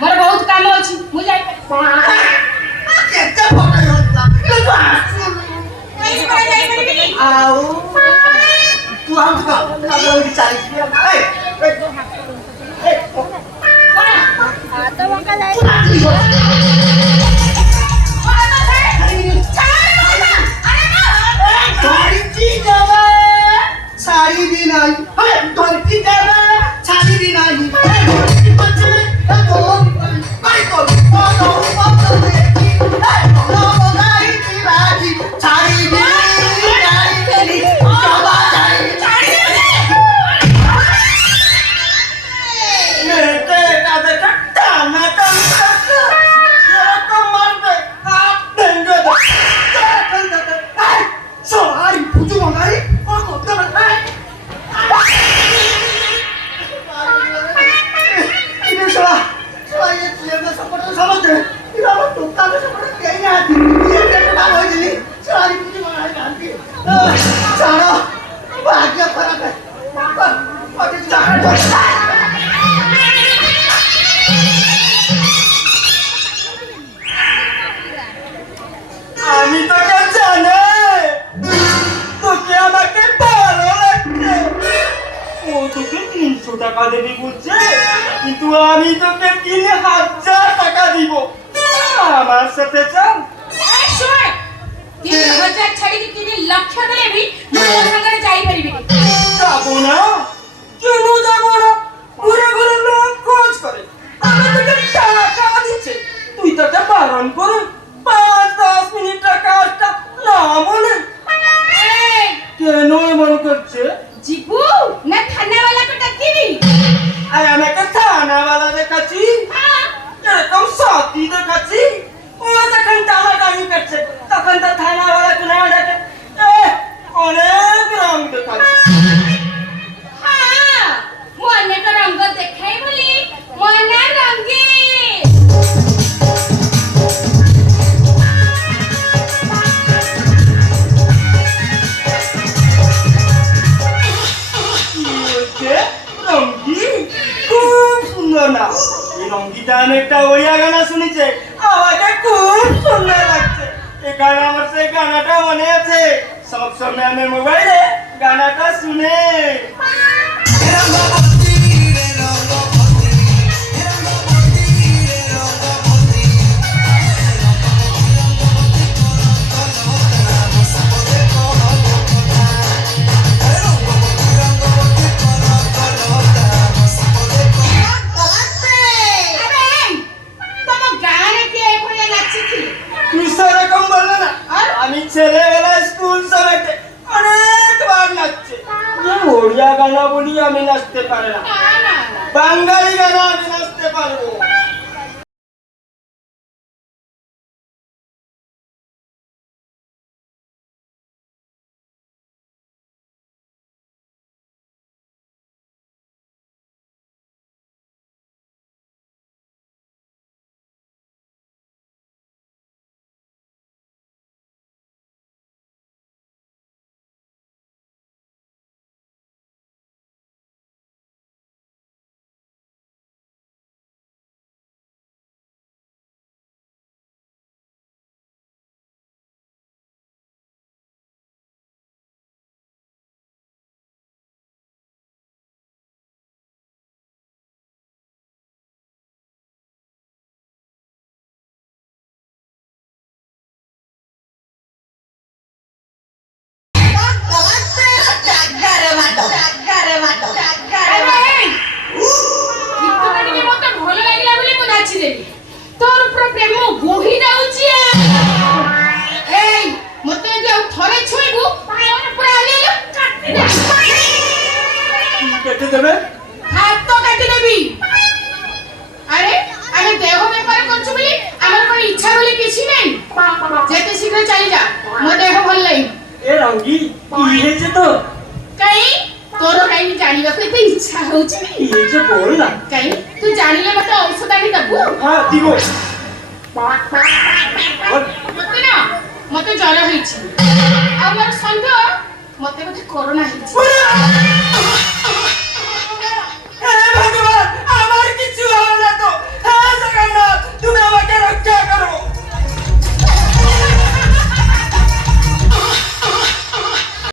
ମୋର ବହୁତ କାମ ଅଛି ମୁଁ ଯାଇପାରିବିନି। ଆଉ ତୁ साड़ी भी नहीं धरती देवे छाड़ी भी नहीं भाग्य खराब है আমি তোকে জানে তোকে আমাকে ভালো লাগছে ও তোকে 300 টাকা দেবে বলছে কিন্তু আমি তোকে 3000 টাকা দিব আমার সাথে চল শোন 3000 ছাড়ি 3 লক্ষ দেলে भी মই তোর সঙ্গে যাই পারিবি যাব না কেন যাব না পুরো ঘরে লোক খোঁজ করে আমি তোকে টাকা দিচ্ছি তুই তোকে বারণ করে 5-10 মিনিটের কাজটা না বলে কেন এমন করছে জিবু না থানাওয়ালাকে ডাকিবি আরে আমাকে থানাওয়ালা দেখাচ্ছি এরকম সাথী দেখাচ্ছি ও যখন টানাটানি করছে তখন তো থানাওয়ালাকে না ডাকে অনেক রং দেখাচ্ছি হ্যাঁ মনে তো রঙ দেখাই বলি মনে রঙে না এই রঙ্গিটা আমি একটা ওড়িয়া গানা শুনেছে আমাকে খুব সুন্দর লাগছে এই গানা আমার সেই গানাটা মনে আছে সবসময় আমি মোবাইলে গানাটা শুনে আমি ছেলেবেলা স্কুল সময়তে অনেকবার নাচছে ওড়িয়া গানা বলি আমি নাচতে পারি না বাঙালি গানা আমি নাচতে পারবো কেটে দেবে হাত তো কেটে দেবি আরে আমি দেহ ব্যাপার করছ বলি আমার কোন ইচ্ছা বলি কিছু নাই যেতে শীঘ্র চলি যা মো দেহ ভাল নাই এ রঙ্গি কি হয়েছে তো কাই তোর কাই জানিବାକୁ এতে ইচ্ছা হଉଛି কি হয়েছে বল না কাই তুই জানিলে মতে ঔষধ আনি দেবু হ্যাঁ দিব মতে না মতে জ্বর হয়েছে আমার সন্দেহ ମତେ ବୋଧେ କରୋନା ହେଇଛି।